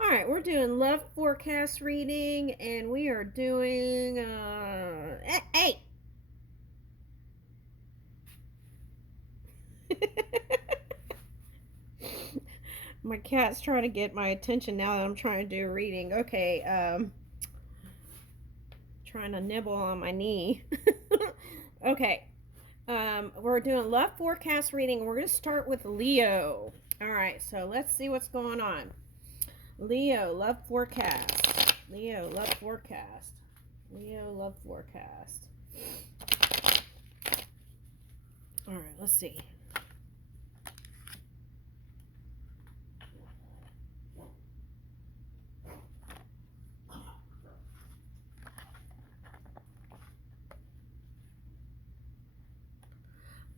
All right, we're doing love forecast reading, and we are doing hey. My cat's trying to get my attention now that I'm trying to do a reading. Okay, trying to nibble on my knee. Okay, we're doing love forecast reading. We're going to start with Leo. All right, so let's see what's going on. Leo, love forecast. Leo, love forecast. Leo, love forecast. All right, let's see.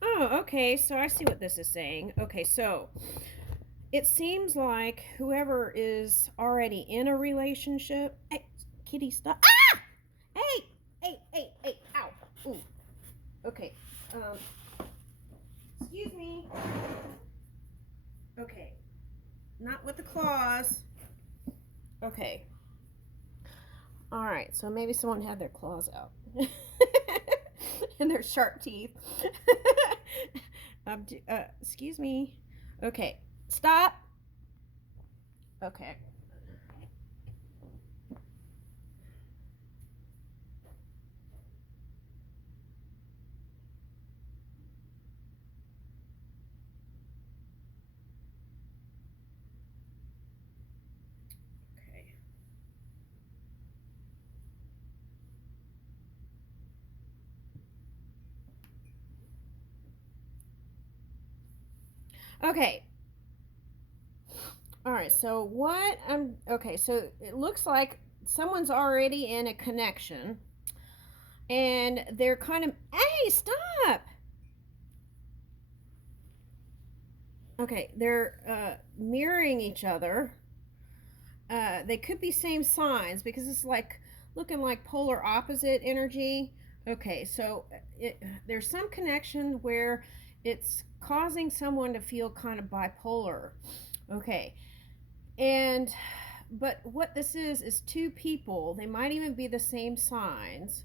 Oh, okay. So I see what this is saying. Okay, so it seems like whoever is already in a relationship. Hey, kitty, stop! Ah! Hey, hey! Ow! Ooh. Okay. Um. Excuse me. Okay. Not with the claws. Okay. All right. So maybe someone had their claws out. And their sharp teeth. Excuse me. Okay. Stop. Okay. Okay. Okay. All right. So what I'm okay. So it looks like someone's already in a connection, and they're kind of. Hey, stop. Okay, they're mirroring each other. They could be same signs because it's like looking like polar opposite energy. Okay, so there's some connection where it's causing someone to feel kind of bipolar. Okay, and but what this is two people. They might even be the same signs.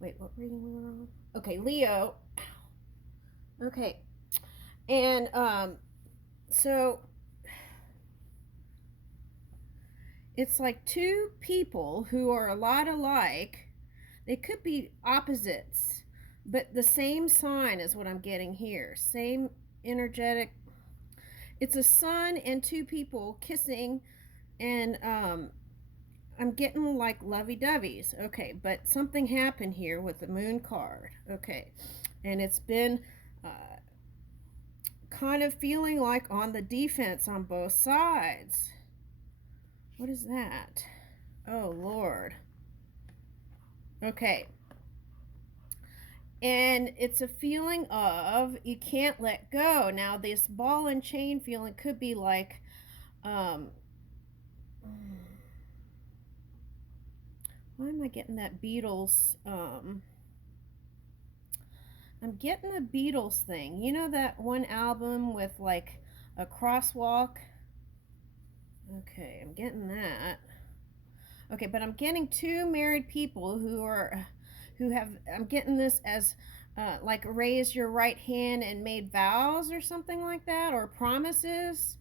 Wait, what reading we were on? Okay, Leo. Okay, and so it's like two people who are a lot alike. They could be opposites, but the same sign is what I'm getting here. Same energetic. It's a sun and two people kissing, and I'm getting like lovey-doveys. Okay, but something happened here with the moon card. Okay, and it's been kind of feeling like on the defense on both sides. What is that? Oh, Lord. Okay. And it's a feeling of you can't let go. Now, this ball and chain feeling could be like, um, why am I getting that Beatles? I'm getting the Beatles thing. You know that one album with like a crosswalk? Okay, I'm getting that. Okay, but I'm getting two married people who have, I'm getting this as like raised your right hand and made vows or something like that, or promises.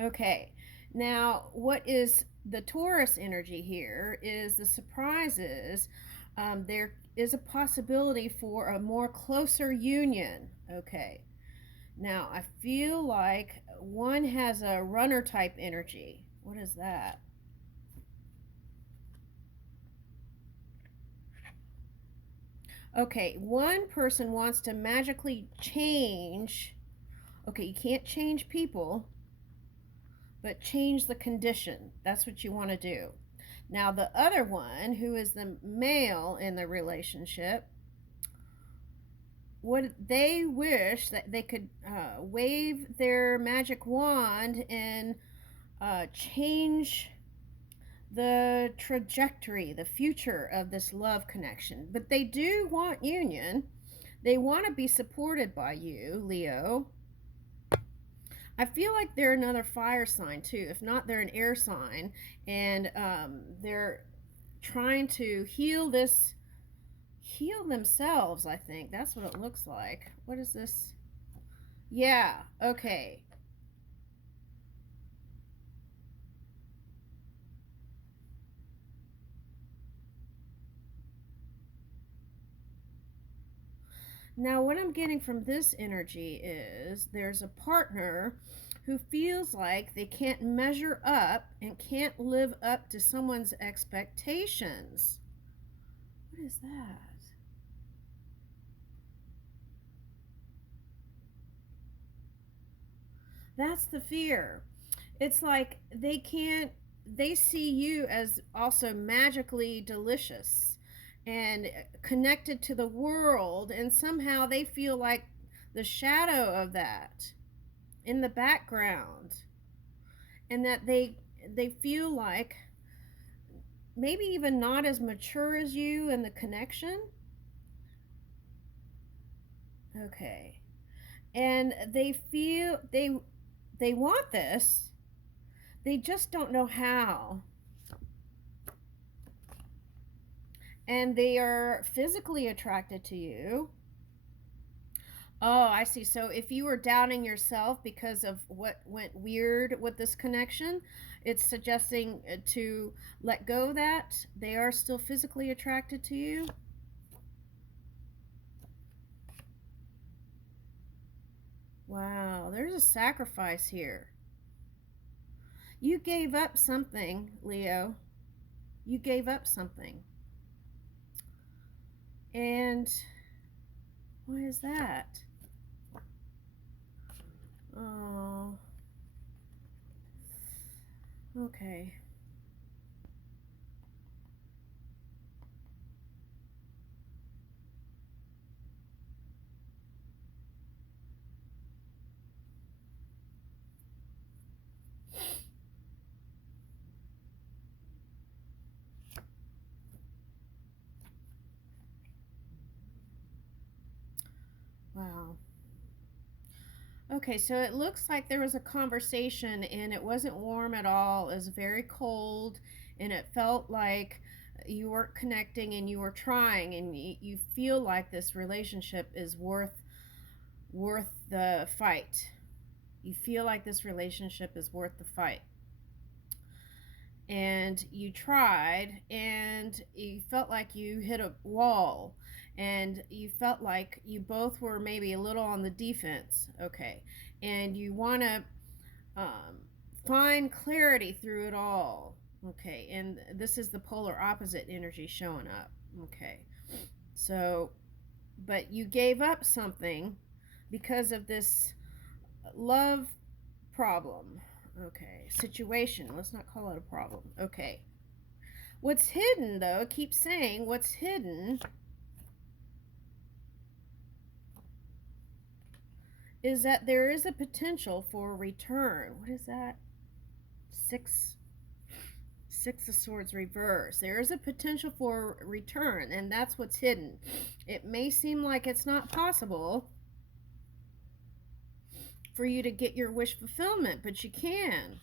Okay, now what is the Taurus energy here is the surprises. There is a possibility for a more closer union. Okay, now I feel like one has a runner type energy. What is that? Okay, one person wants to magically change. Okay, you can't change people, but change the condition. That's what you want to do. Now, the other one, who is the male in the relationship, would they wish that they could wave their magic wand and change the trajectory, the future of this love connection. But they do want union. They want to be supported by you, Leo. I feel like they're another fire sign too. If not, they're an air sign, and they're trying to heal themselves. I think that's what it looks like. What is this? Yeah. Okay. Now, what I'm getting from this energy is there's a partner who feels like they can't measure up and can't live up to someone's expectations. What is that? That's the fear. It's like they see you as also magically delicious and connected to the world, and somehow they feel like the shadow of that in the background, and that they feel like maybe even not as mature as you in the connection. Okay. And they feel they want this, they just don't know how. And they are physically attracted to you. Oh, I see. So if you were doubting yourself because of what went weird with this connection, it's suggesting to let go of that. They are still physically attracted to you. Wow, there's a sacrifice here. You gave up something, Leo. You gave up something. And what is that? Oh, okay. Wow. Okay, so it looks like there was a conversation and it wasn't warm at all. It was very cold, and it felt like you weren't connecting and you were trying, and you feel like this relationship is worth the fight. You feel like this relationship is worth the fight. And you tried and you felt like you hit a wall, and you felt like you both were maybe a little on the defense. Okay. And you want to um, find clarity through it all. Okay. And this is the polar opposite energy showing up. Okay. So, but you gave up something because of this love problem. Okay. Situation. Let's not call it a problem. Okay. What's hidden, though, it keeps saying what's hidden is that there is a potential for return. What is that? Six Six of Swords reverse. There is a potential for return, and that's what's hidden. It may seem like it's not possible for you to get your wish fulfillment, but you can.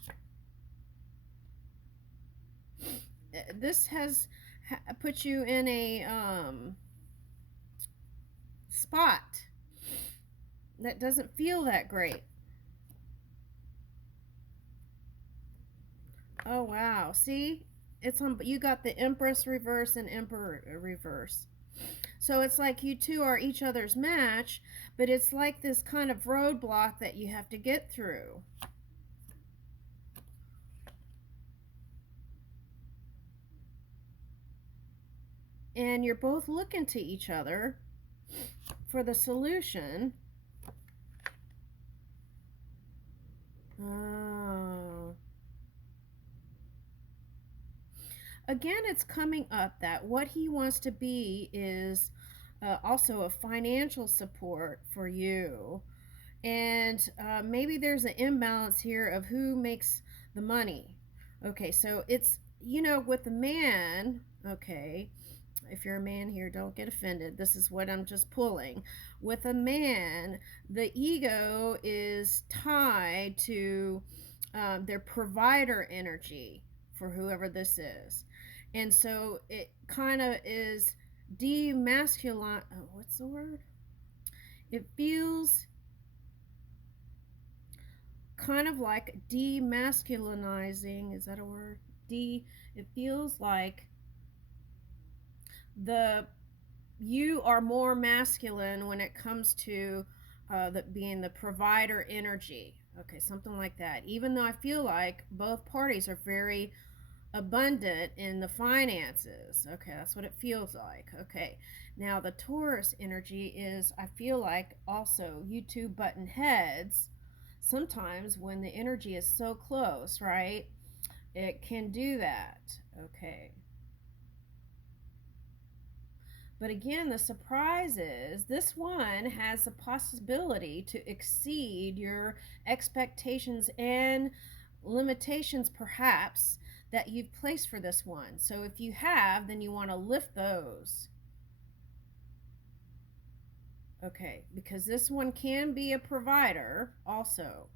This has put you in a spot that doesn't feel that great. Oh wow. See? It's on you got the Empress reverse and Emperor reverse. So it's like you two are each other's match, but it's like this kind of roadblock that you have to get through. And you're both looking to each other for the solution. Oh. Again, it's coming up that what he wants to be is also a financial support for you. And maybe there's an imbalance here of who makes the money. Okay, so it's, with the man, okay, If you're a man here, don't get offended. This is what I'm just pulling. With a man, the ego is tied to their provider energy for whoever this is. And so it kind of is demasculine. Oh, what's the word? It feels kind of like demasculinizing. Is that a word? It feels like the you are more masculine when it comes to being the provider energy. Okay, something like that. Even though I feel like both parties are very abundant in the finances. Okay, that's what it feels like. Okay, now the Taurus energy is, I feel like, also you two button heads. Sometimes when the energy is so close, right, it can do that. Okay. But again, the surprise is this one has the possibility to exceed your expectations and limitations, perhaps, that you've placed for this one. So if you have, then you want to lift those. Okay, because this one can be a provider also,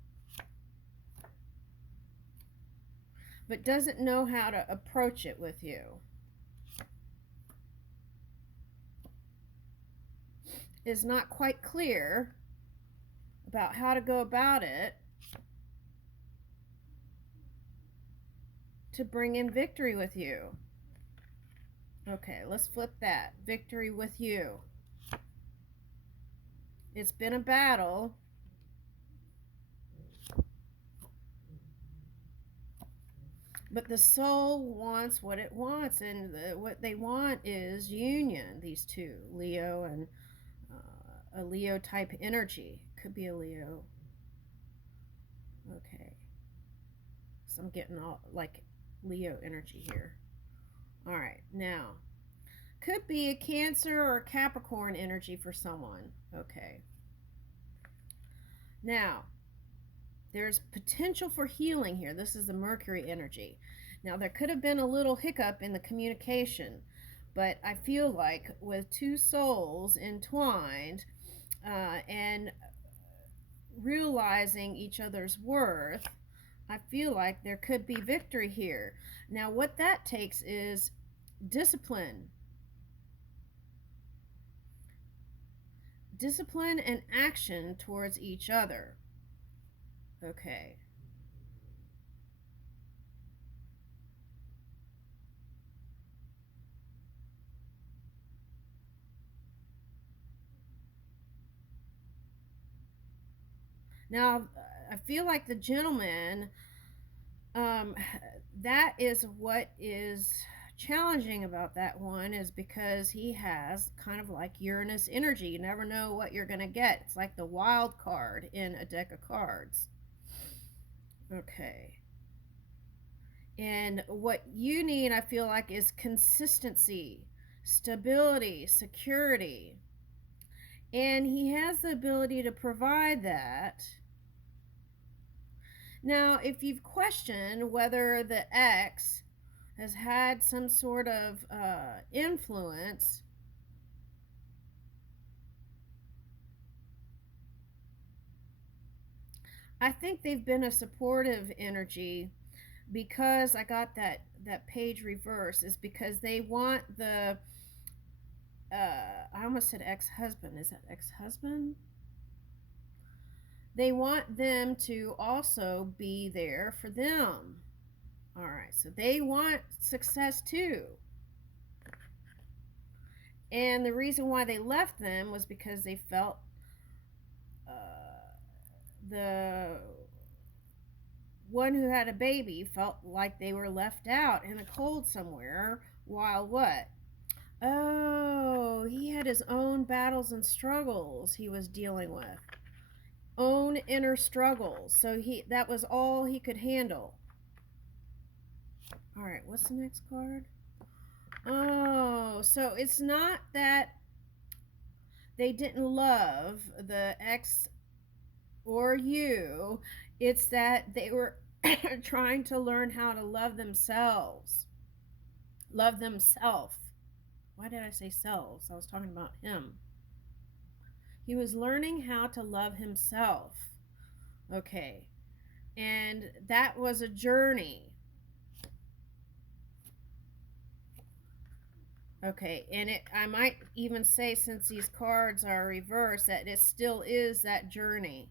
but doesn't know how to approach it with you. Is not quite clear about how to go about it to bring in victory with you. Okay, let's flip that. Victory with you. It's been a battle. But the soul wants what it wants, and what they want is union. These two, Leo and a Leo type energy. Could be a Leo. Okay. So I'm getting all like Leo energy here. All right, now could be a Cancer or Capricorn energy for someone. Okay. Now, there's potential for healing here. This is the Mercury energy. Now, there could have been a little hiccup in the communication, but I feel like with two souls entwined and realizing each other's worth, I feel like there could be victory here. Now, what that takes is discipline. Discipline and action towards each other. Okay. Now, I feel like the gentleman, um, that is what is challenging about that one, is because he has kind of like Uranus energy. You never know what you're going to get. It's like the wild card in a deck of cards. Okay. And what you need, I feel like, is consistency, stability, security. And he has the ability to provide that. Now, if you've questioned whether the ex has had some sort of influence, I think they've been a supportive energy, because I got that page reverse, is because they want the I almost said ex-husband. Is that ex-husband? They want them to also be there for them. All right, so they want success too. And the reason why they left them was because they felt the one who had a baby felt like they were left out in the cold somewhere, while what? Oh, he had his own battles and struggles he was dealing with. Own inner struggles. So that was all he could handle. All right, what's the next card? Oh, so it's not that they didn't love the ex or you, it's that they were trying to learn how to love themselves. Love themselves. Why did I say selves? I was talking about him. He was learning how to love himself. Okay. And that was a journey. Okay, and I might even say, since these cards are reversed, that it still is that journey.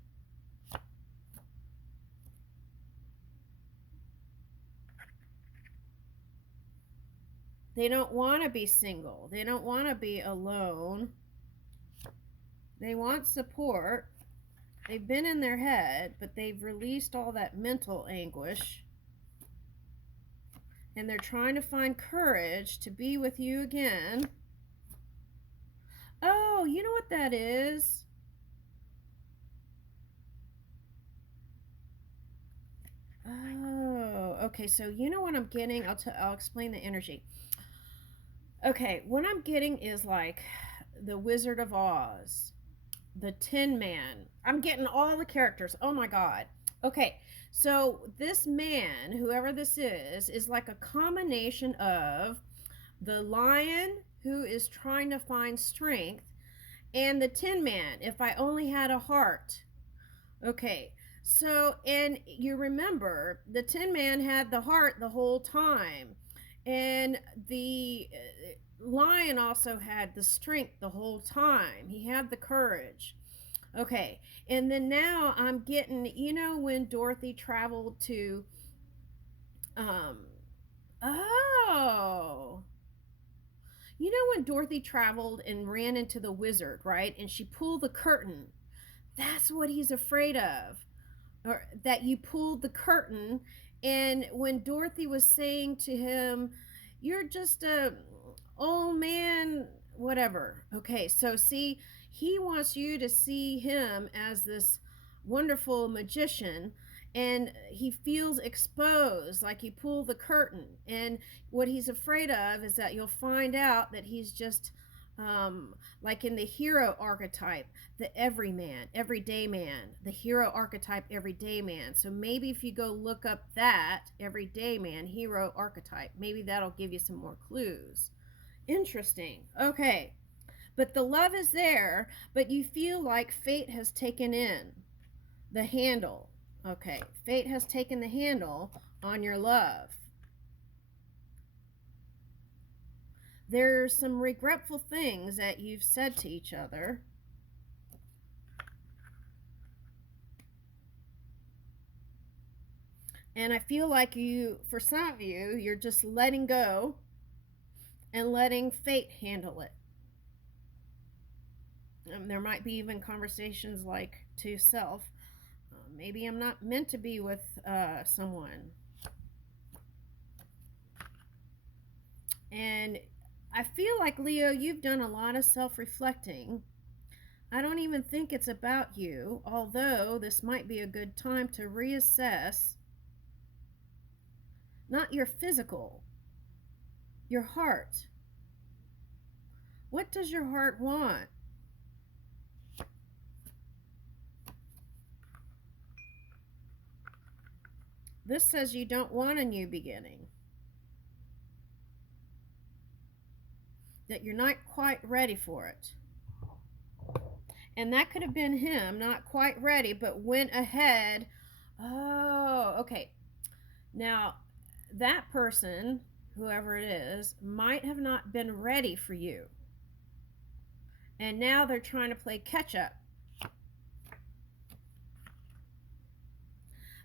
They don't want to be single. They don't want to be alone. They want support. They've been in their head, but they've released all that mental anguish. And they're trying to find courage to be with you again. Oh, you know what that is? Oh, okay. So you know what I'm getting? I'll explain the energy. Okay, what I'm getting is like the Wizard of Oz, the Tin Man. I'm getting all the characters. Oh my God. Okay, so this man, whoever this is like a combination of the lion who is trying to find strength and the Tin Man. If I only had a heart. Okay, so, and you remember the Tin Man had the heart the whole time, and the lion also had the strength the whole time. He had the courage. Okay, and then now I'm getting, you know, when Dorothy traveled to, um, oh, you know, when Dorothy traveled and ran into the wizard, right? And she pulled the curtain. That's what he's afraid of. Or that you pulled the curtain, and when Dorothy was saying to him, you're just a old man, whatever. Okay, so see, he wants you to see him as this wonderful magician, and he feels exposed, like you pull the curtain. And what he's afraid of is that you'll find out that he's just like in the hero archetype, the everyman, everyday man, the hero archetype, everyday man. So maybe if you go look up that everyday man, hero archetype, maybe that'll give you some more clues. Interesting. Okay. But the love is there, but you feel like fate has taken in the handle. Okay. Fate has taken the handle on your love. There's some regretful things that you've said to each other. And I feel like you, for some of you, you're just letting go and letting fate handle it. There might be even conversations like to self, maybe I'm not meant to be with someone. And I feel like, Leo, you've done a lot of self-reflecting. I don't even think it's about you, although this might be a good time to reassess not your physical, your heart. What does your heart want? This says you don't want a new beginning, that you're not quite ready for it. And that could have been him, not quite ready, but went ahead. Oh, okay. Now, that person, whoever it is, might have not been ready for you. And now they're trying to play catch up.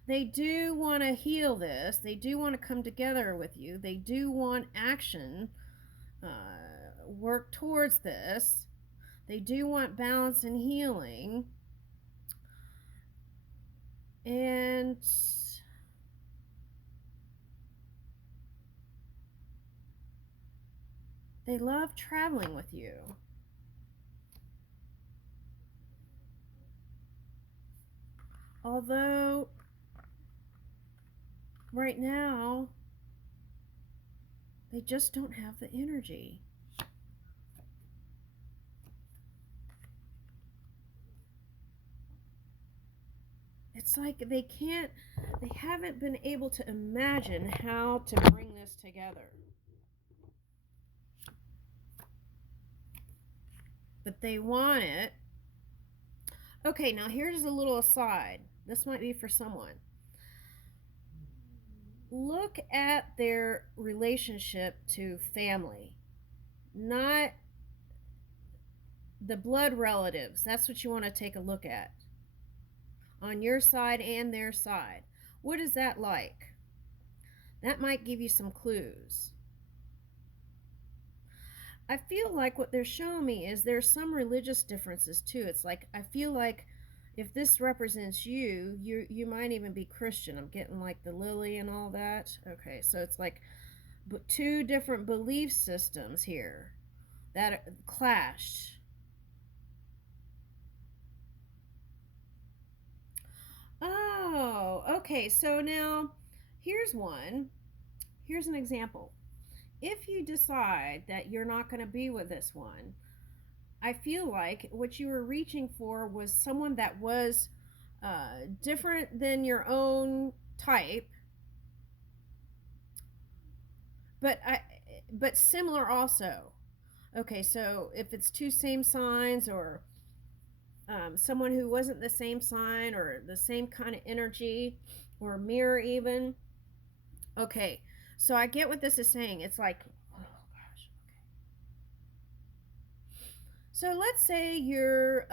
They do want to heal this. They do want to come together with you. They do want action, work towards this. They do want balance and healing. And they love traveling with you. Although, right now, they just don't have the energy. It's like they haven't been able to imagine how to bring this together. but they want it. Okay, now here's a little aside. This might be for someone. Look at their relationship to family, not the blood relatives. That's what you want to take a look at on your side and their side. What is that like? That might give you some clues. I feel like what they're showing me is there's some religious differences too. It's like I feel like if this represents you, you might even be Christian. I'm getting like the lily and all that. Okay, so it's like two different belief systems here that clash. Oh, okay. So now here's one. Here's an example. If you decide that you're not going to be with this one, I feel like what you were reaching for was someone that was different than your own type, but but similar also. Okay, so if it's two same signs or someone who wasn't the same sign or the same kind of energy or mirror even. Okay, so I get what this is saying. It's like, oh gosh, okay. So let's say you're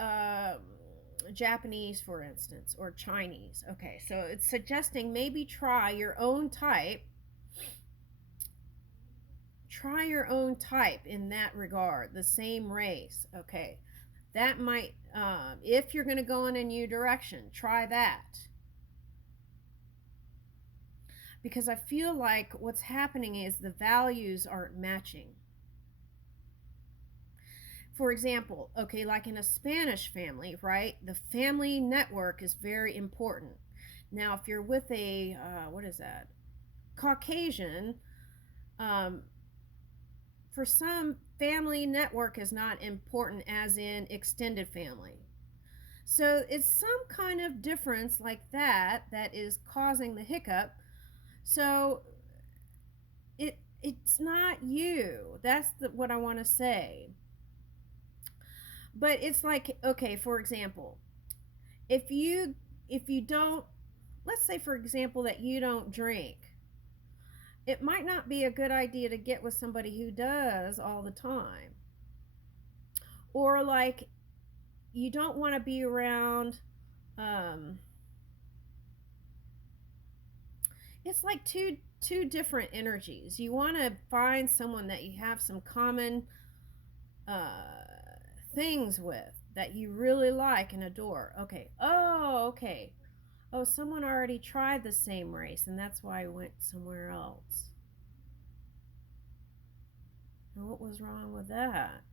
Japanese, for instance, or Chinese. Okay, so it's suggesting maybe try your own type. Try your own type in that regard, the same race. Okay, that might, if you're going to go in a new direction, try that. Because I feel like what's happening is the values aren't matching. For example, okay, like in a Spanish family, right? The family network is very important. Now, if you're with a, what is that? Caucasian, um, for some, family network is not important as in extended family. So it's some kind of difference like that that is causing the hiccup. So it's not you. That's what I want to say. But it's like, okay, for example, if you don't, let's say for example that you don't drink, it might not be a good idea to get with somebody who does all the time. Or like you don't want to be around, um it's like two different energies. You want to find someone that you have some common uh things with, that you really like and adore. Okay. Oh, okay. Oh, someone already tried the same race and that's why I went somewhere else. And what was wrong with that?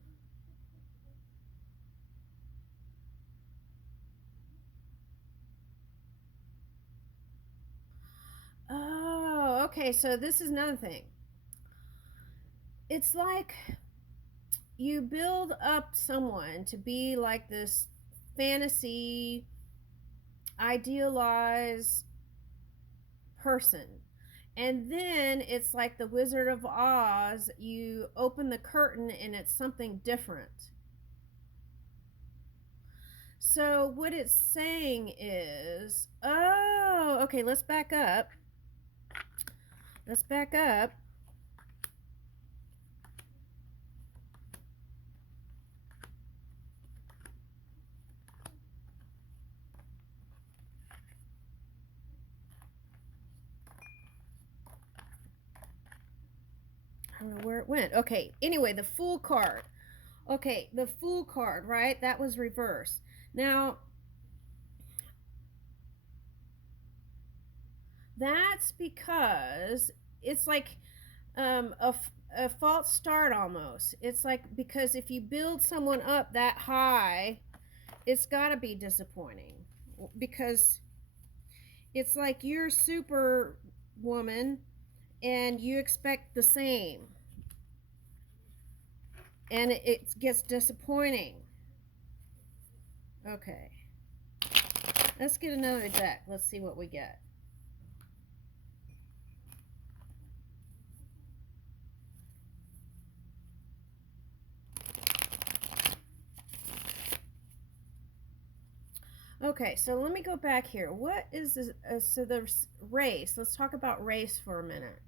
Oh, okay. So this is another thing. It's like you build up someone to be like this fantasy, idealized person. And then it's like the Wizard of Oz, you open the curtain and it's something different. So, what it's saying is, oh, okay, let's back up. Let's back up. I don't know where it went. Okay, anyway, the Fool card. Okay, the Fool card, right? That was reversed. Now, that's because it's like a false start almost. It's like because if you build someone up that high, it's got to be disappointing because it's like you're super woman and you expect the same and it gets disappointing. Okay, let's get another deck. Let's see what we get. Okay, so let me go back here. What is this? So the race, let's talk about race for a minute.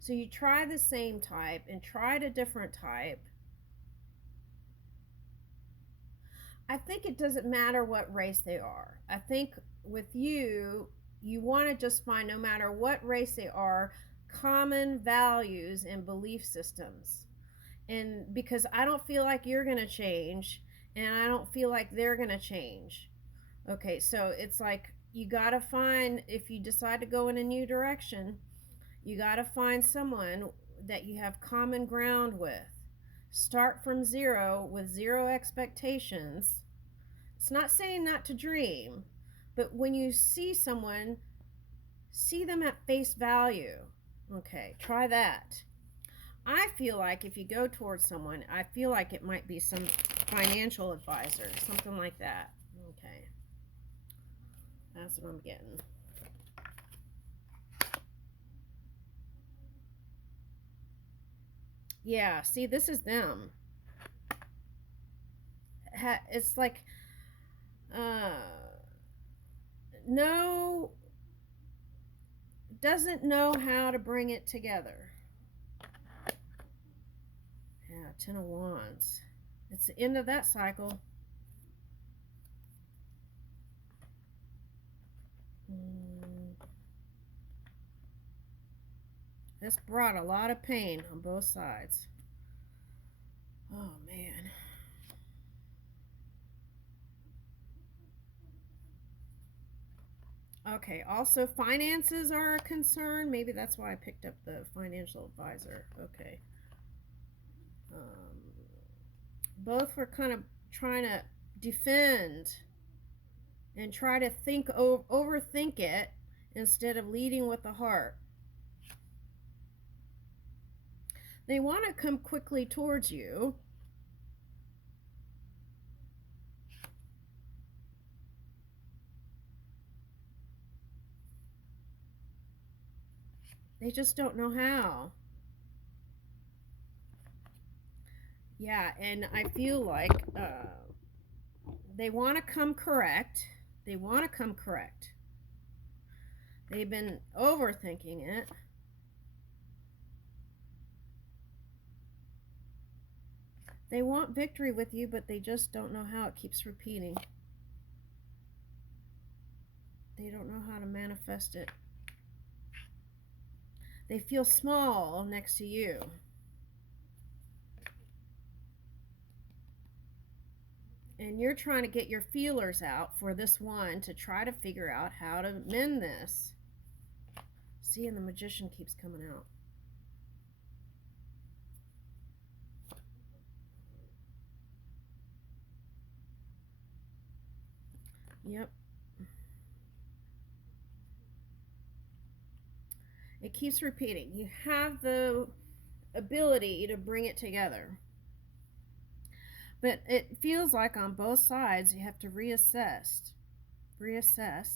So you try the same type and tried a different type. I think it doesn't matter what race they are. I think with you, you want to just find, no matter what race they are, common values and belief systems. And because I don't feel like you're going to change, and I don't feel like they're going to change. Okay, so it's like you got to find, if you decide to go in a new direction, you got to find someone that you have common ground with. Start from zero with zero expectations. It's not saying not to dream, but when you see someone, see them at face value. Okay, try that. I feel like if you go towards someone, I feel like it might be some financial advisor, something like that. Okay, that's what I'm getting. Yeah, see, this is them. It's like, uh, no, doesn't know how to bring it together. Yeah, Ten of Wands. It's the end of that cycle. This brought a lot of pain on both sides. Oh, man. Okay, also finances are a concern. Maybe that's why I picked up the financial advisor. Okay. Both were kind of trying to defend and try to overthink it instead of leading with the heart. They want to come quickly towards you. They just don't know how. Yeah, and I feel like they want to come correct. They want to come correct. They've been overthinking it. They want victory with you, but they just don't know how. It keeps repeating. They don't know how to manifest it. They feel small next to you. And you're trying to get your feelers out for this one to try to figure out how to mend this. See, and the Magician keeps coming out. Yep. It keeps repeating. You have the ability to bring it together. But it feels like on both sides you have to reassess. Reassess.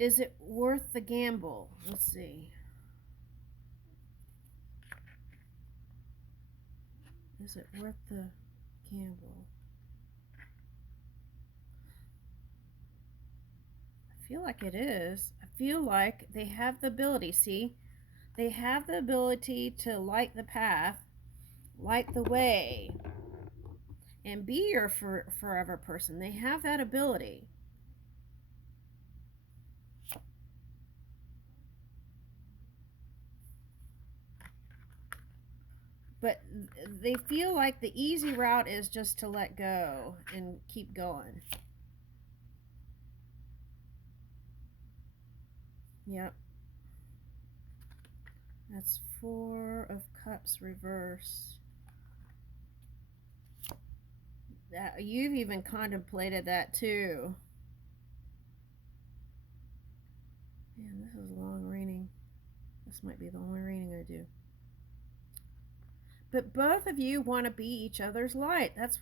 Is it worth the gamble? Let's see. Is it worth the gamble? I feel like it is. I feel like they have the ability, see? They have the ability to light the path, light the way, and be your forever person. They have that ability. But they feel like the easy route is just to let go and keep going. Yep. That's Four of Cups reverse. You've even contemplated that too. Man, this is a long reading. This might be the only reading I do. But both of you want to be each other's light. That's